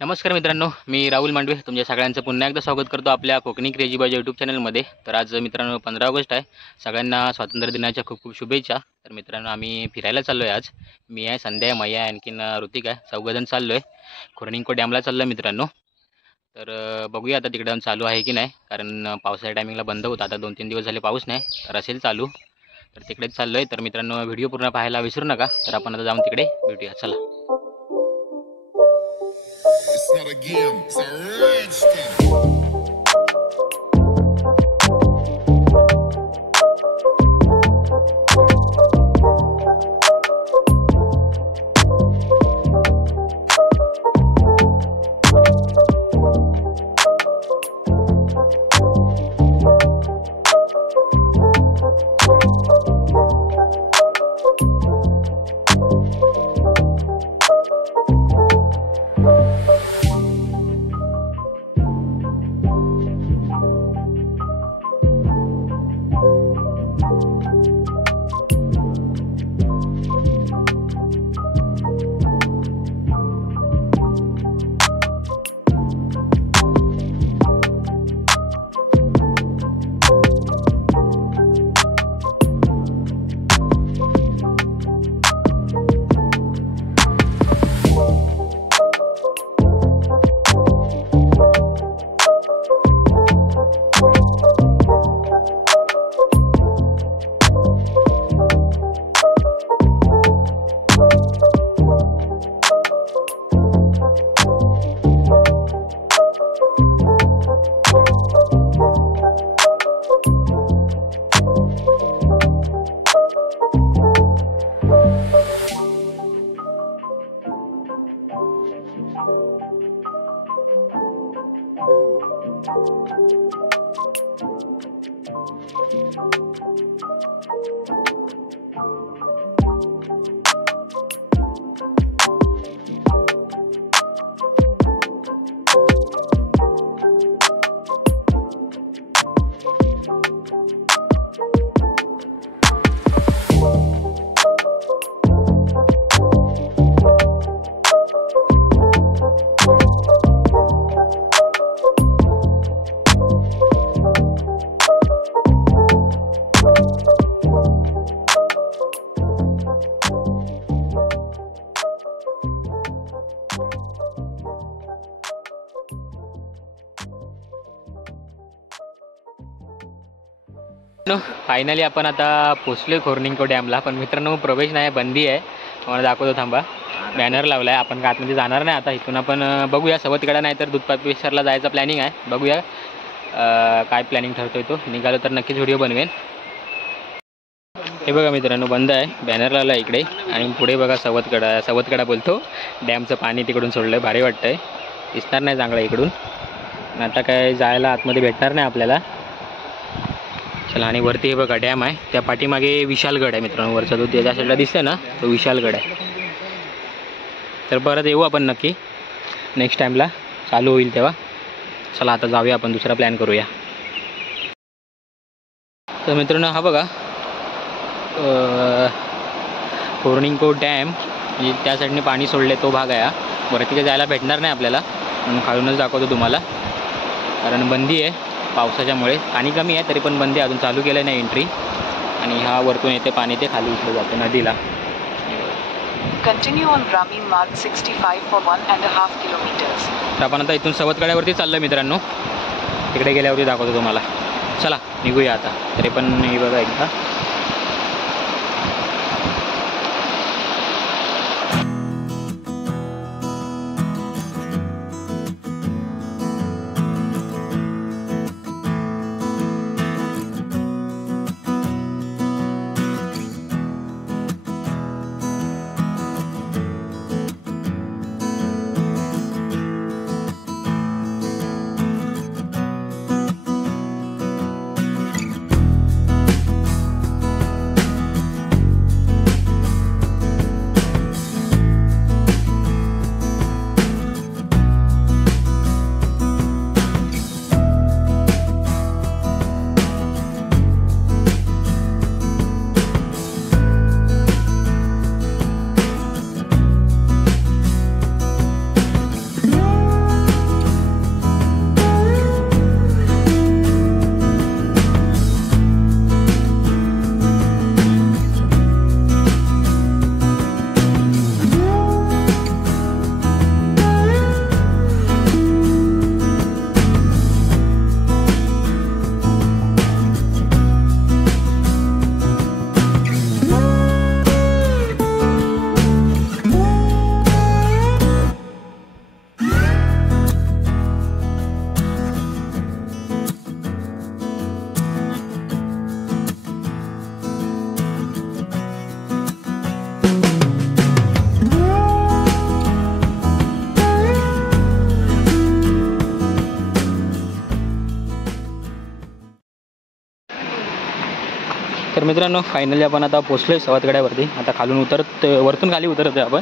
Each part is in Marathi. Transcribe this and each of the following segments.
नमस्कार मित्रांनो, मी राहुल मांडवे तुमच्या सगळ्यांचं पुन्हा एकदा स्वागत करतो आपल्या कोकणी क्रेजी बॉय यूट्यूब चॅनलमध्ये। तर आज मित्रांनो 15 ऑगस्ट आहे। सगळ्यांना स्वातंत्र्य दिनाच्या खूप खूप शुभेच्छा। तर मित्रांनो आम्ही फिरायला चाललो आहे आज। मी आहे, संध्या आहे, मैया आहे, आणखीन ऋतिक आहे, चौघजण चाललो आहे। खोर्निंको डॅमला चाललो आहे मित्रांनो। तर बघूया आता तिकडे जाऊन चालू आहे की नाही, कारण पावसाच्या टायमिंगला बंद होतं। आता 2-3 दिवस झाले पाऊस नाही, तर असेल चालू। तर तिकडेच चाललो आहे। तर मित्रांनो व्हिडिओ पूर्ण पाहायला विसरू नका। तर आपण आता जाऊन तिकडे भेटूया, चला। It's not a game, it's a rich thing. Finally आपण आता पोचलोय खोर्निंको डॅमला। पण मित्रांनो प्रवेश नाही, बंदी आहे। तुम्हाला दाखवतो, थांबा। बॅनर लावला आहे, आपण आतमध्ये जाणार नाही आता। इथून आपण बघूया सवतकडा नाही तर दूधपापेश्वरला जायचं प्लॅनिंग आहे। बघूया काय प्लॅनिंग ठरतोय, तो निघालो तर नक्कीच व्हिडिओ बनवेन। हे बघा मित्रांनो, बंद आहे, बॅनर लावला आहे इकडे। आणि पुढे बघा सवतकडा बोलतो, डॅमचं पाणी तिकडून सोडलं, भारी वाटतंय। दिसणार नाही चांगलं इकडून, आता काय जायला आतमध्ये भेटणार नाही आपल्याला। चला, आणि वरती हे बघा डॅम आहे, त्या पाठीमागे विशालगड आहे मित्रांनो। वरचा जो त्याच्या साईडला दिसतंय ना, तो विशालगड आहे। तर परत येऊ आपण नक्की नेक्स्ट टाईमला, चालू होईल तेव्हा। चला आता जाऊया, आपण दुसरा प्लॅन करूया। तर मित्रांनो हा बघा खोर्निंको डॅम, म्हणजे त्या साईडने पाणी सोडले तो भाग आहे हा। वरती काय जायला भेटणार नाही आपल्याला, म्हणून खालूनच दाखवतो तुम्हाला, कारण बंदी आहे पावसाच्यामुळे। पाणी कमी आहे तरी पण बंदी, अजून चालू केलं नाही एंट्री। आणि हा वरतून येते पाणी, ते खाली उतरलं जातं नदीला। कंटिन्यू ऑन ग्रामीण मार्ग 65 for 1.5 kilometers. तर आपण आता इथून सवतकड्यावरती चाललो मित्रांनो, तिकडे गेल्यावरती दाखवतो तुम्हाला। चला निघूया आता। तरी पण हे बघा एकदा मित्रांनो फायनली आपण आता पोचलोय सवतकड्यावरती. आता खालून वरतून खाली उतरतोय आपण.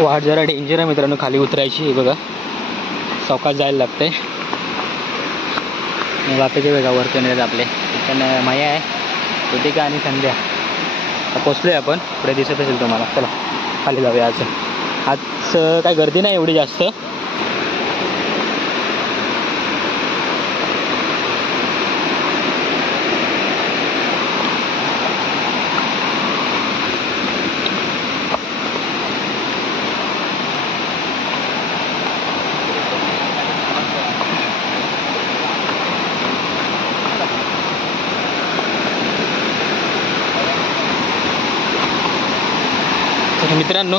वाट जरा डेंजर आहे मित्रांनो, खाली उतरायची. हे बघा सावकाश जायला लागतंय. बाकीचे वेगळा वरती येणार आपले पण माया आहे, कृतिका आणि संध्या. पोचलोय आपण, पुढे दिसत असेल तुम्हाला. चला खाली जाऊया. आज काय गर्दी नाही एवढी जास्त. तर मित्रांनो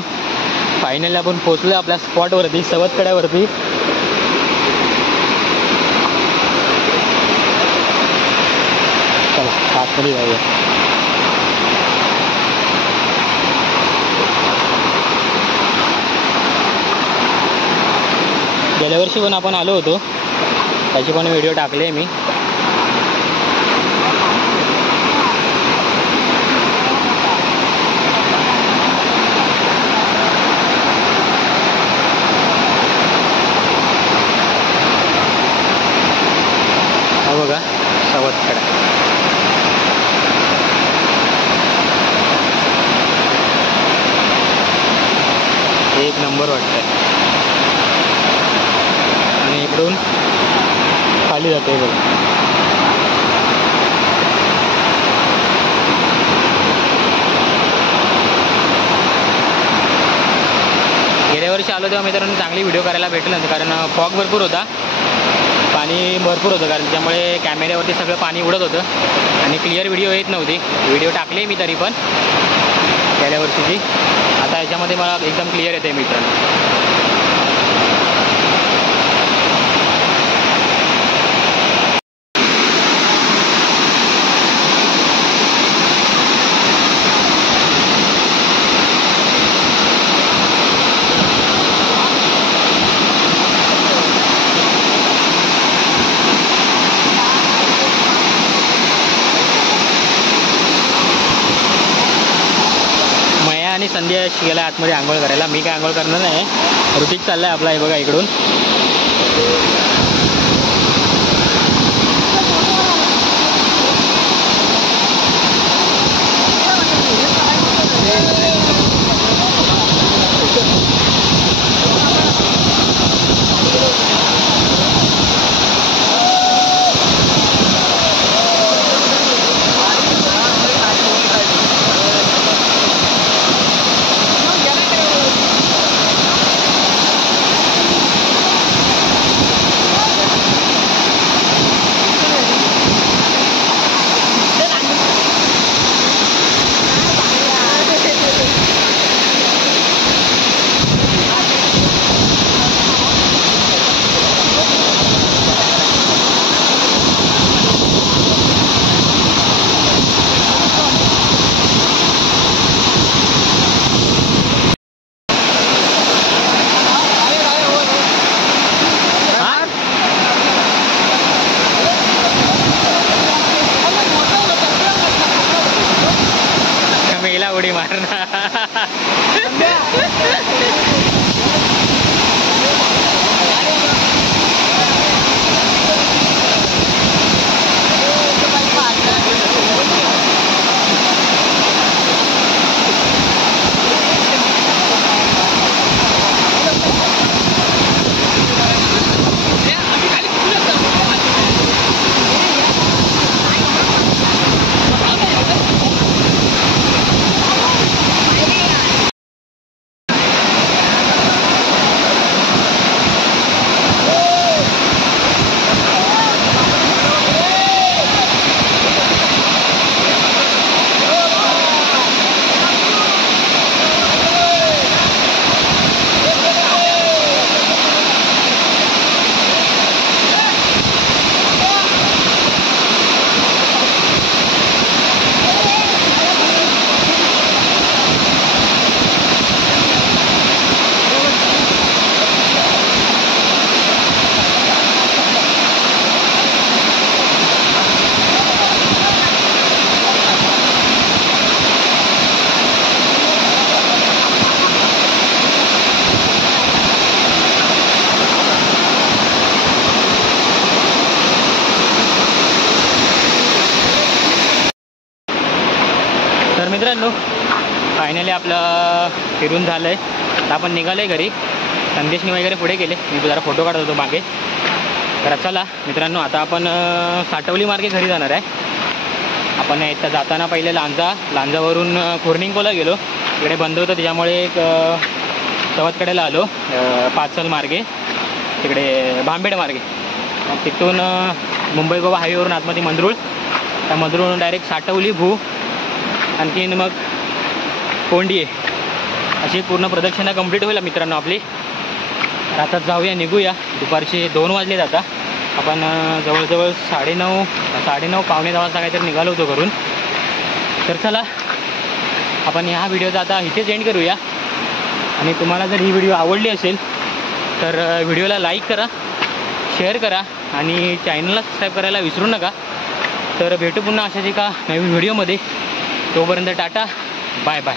फायनली आपण पोचलो आपल्या स्पॉटवरती, सवतकड्यावरती. चला आतमध्ये जाऊया. गेल्या वर्षी पण आपण आलो होतो, त्याची पण व्हिडिओ टाकले मी. बघा सवतकडा. एक नंबर वाटतंय. आणि इकडून खाली जातोय बघा. गेल्या वर्षी आलो तेव्हा मित्रांनो चांगली व्हिडिओ करायला भेटलं नव्हतं, कारण फॉग भरपूर होता, पाणी भरपूर होतं. कारण त्यामुळे कॅमेऱ्यावरती सगळं पाणी उडत होतं आणि क्लिअर व्हिडिओ येत नव्हती. व्हिडिओ टाकले मी तरी पण गेल्या वर्षीची. आता याच्यामध्ये मला एकदम क्लिअर येते मित्रांनो. आणि संध्या गेला आतमध्ये आंघोळ करायला. मी काय आंघोळ करणार नाही, ऋतिक चाललाय आपला. हे बघा इकडून. उडी मारना. मित्रांनो फायनली आपलं फिरून झालं आहे. आता आपण निघालो आहे घरी. संदेशनी वगैरे पुढे गेले, मी जरा फोटो काढत होतो मागे. तर चला मित्रांनो आता आपण साटवली मार्गे घरी जाणार आहे. आपण इथं जाताना पहिले लांजावरून कोर्निंकोला गेलो. इकडे बंद होतं त्याच्यामुळे एक चवतकडेला आलो पाचल मार्गे, तिकडे भांबेड मार्गे. मग तिथून मुंबई गोवा हायवेवरून आतमध्ये मंदरूळ, त्या मंदरूळवरून डायरेक्ट साटवली भू, आणखीन मग कोंडी आहे. अशी पूर्ण प्रदक्षिणा कंप्लीट होईल मित्रांनो आपली. तर आता जाऊया, निघूया. दुपारचे 2 वाजले. आता आपण जवळजवळ 9:30 पावणे 10 वाजता काहीतरी निघालो होतो घरून. तर चला आपण ह्या व्हिडिओचा आता इथेच एंड करूया. आणि तुम्हाला जर ही व्हिडिओ आवडली असेल तर व्हिडिओला लाईक करा, शेअर करा आणि चॅनलला सबस्क्राईब करायला विसरू नका. तर भेटू पुन्हा अशाच एका नवीन व्हिडिओमध्ये. तोपर्यंत टाटा, बाय बाय.